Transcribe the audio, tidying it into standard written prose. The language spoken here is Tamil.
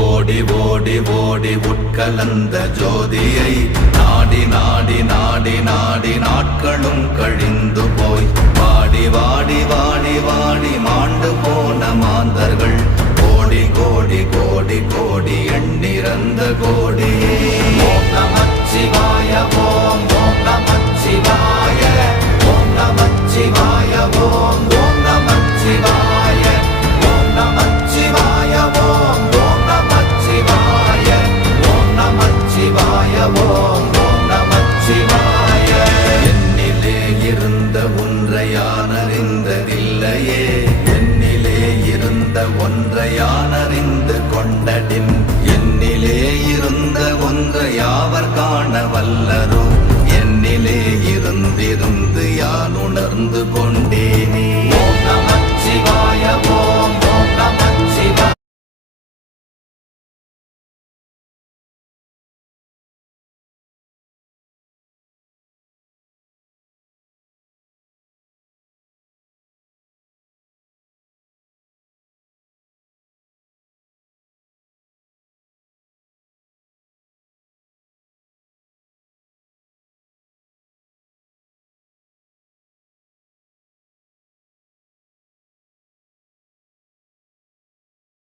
ஓடி ஓடி ஓடி உட்கலந்த ஜோதியை நாடி நாடி நாடி நாடி நாட்களும் கழிந்து போய் வாடி வாடி வாடி வாடி மாண்டு போன மாந்தர்கள் கோடி கோடி கோடி கோடி எண்ணிறந்த கோடி. ஓம் நமச்சிவாய ஓம் ஓம் நமச்சிவாய ஓம் நமச்சிவாய ஓம் ஓம் நமச்சிவாய ஓம் நமச்சிவாய ஓம் ஓம் நமச்சிவாய ஓம் நமச்சிவாய ஓம் ஓம் நமச்சிவாய. என்னிலே இருந்த ஒன்றை யான் அறிந்ததில்லையே, என்னிலே இருந்த ஒன்றை யான் அறிந்து கொண்டடின், என்னிலே இருந்த ஒன்றை யாவர் காண வல்லரோ, என்னிலே இருந்திருந்து யான் உணர்ந்து கொண்டேனே. ஓம் நமச்சிவாய ஓம்